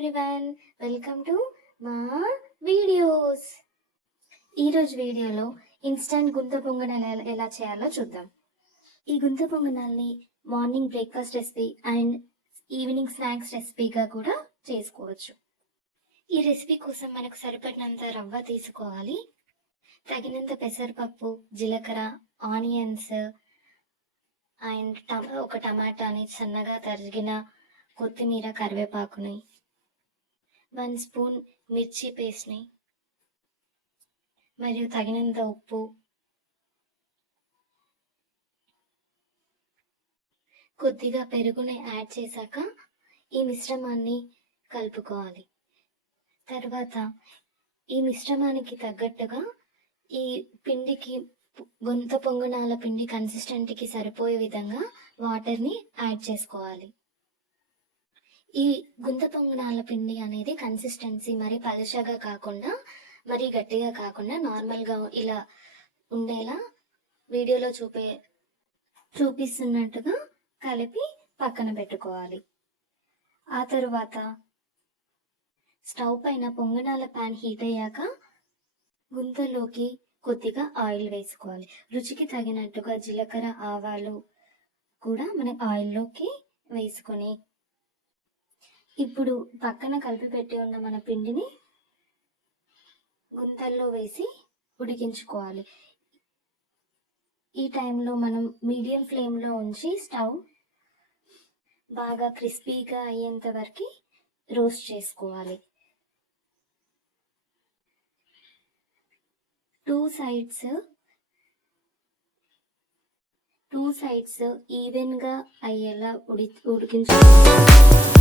Everyone, welcome to మా videos. ఈరోజు వీడియోలో ఇన్స్టంట్ గుంత పొంగనాలు ఎలా చేయాలో చూద్దాం. ఈ గుంత పొంగనాల్ని morning breakfast recipe and evening snacks రెసిపీగా కూడా చేసుకోవచ్చు. ఈ రెసిపీ కోసం మనకు సరిపడినంత రవ్వ తీసుకోవాలి, తగినంత పెసరపప్పు, జీలకర్ర, ఆనియన్స్ అండ్ ఒక టమాటాని, సన్నగా తరిగిన కొత్తిమీర, కరివేపాకుని, 1 స్పూన్ మిర్చి పేస్ట్ని మరియు తగినంత ఉప్పు, కొద్దిగా పెరుగుని యాడ్ చేశాక ఈ మిశ్రమాన్ని కలుపుకోవాలి. తర్వాత ఈ మిశ్రమానికి తగ్గట్టుగా ఈ పిండికి గుంత పొంగనాల పిండి కన్సిస్టెంట్కి సరిపోయే విధంగా వాటర్ని యాడ్ చేసుకోవాలి. ఈ గుంత పొంగనాల పిండి అనేది కన్సిస్టెన్సీ మరి పలుచగా కాకుండా మరి గట్టిగా కాకుండా నార్మల్గా ఇలా ఉండేలా వీడియోలో చూపిస్తున్నట్టుగా కలిపి పక్కన పెట్టుకోవాలి. ఆ తరువాత స్టవ్ పైన పొంగనాల ప్యాన్ హీట్ అయ్యాక గుంతలోకి కొద్దిగా ఆయిల్ వేసుకోవాలి. రుచికి తగినట్టుగా జీలకర్ర, ఆవాలు కూడా మనం ఆయిల్లోకి వేసుకొని ఇప్పుడు పక్కన కలిపి పెట్టి ఉన్న మన పిండిని గుంతల్లో వేసి ఉడికించుకోవాలి. ఈ టైంలో మనం మీడియం ఫ్లేమ్లో ఉంచి స్టవ్ బాగా క్రిస్పీగా అయ్యేంత వరకు రోస్ట్ చేసుకోవాలి. టూ సైడ్స్ ఈవెన్గా అయ్యేలా ఉడికించుకోవాలి.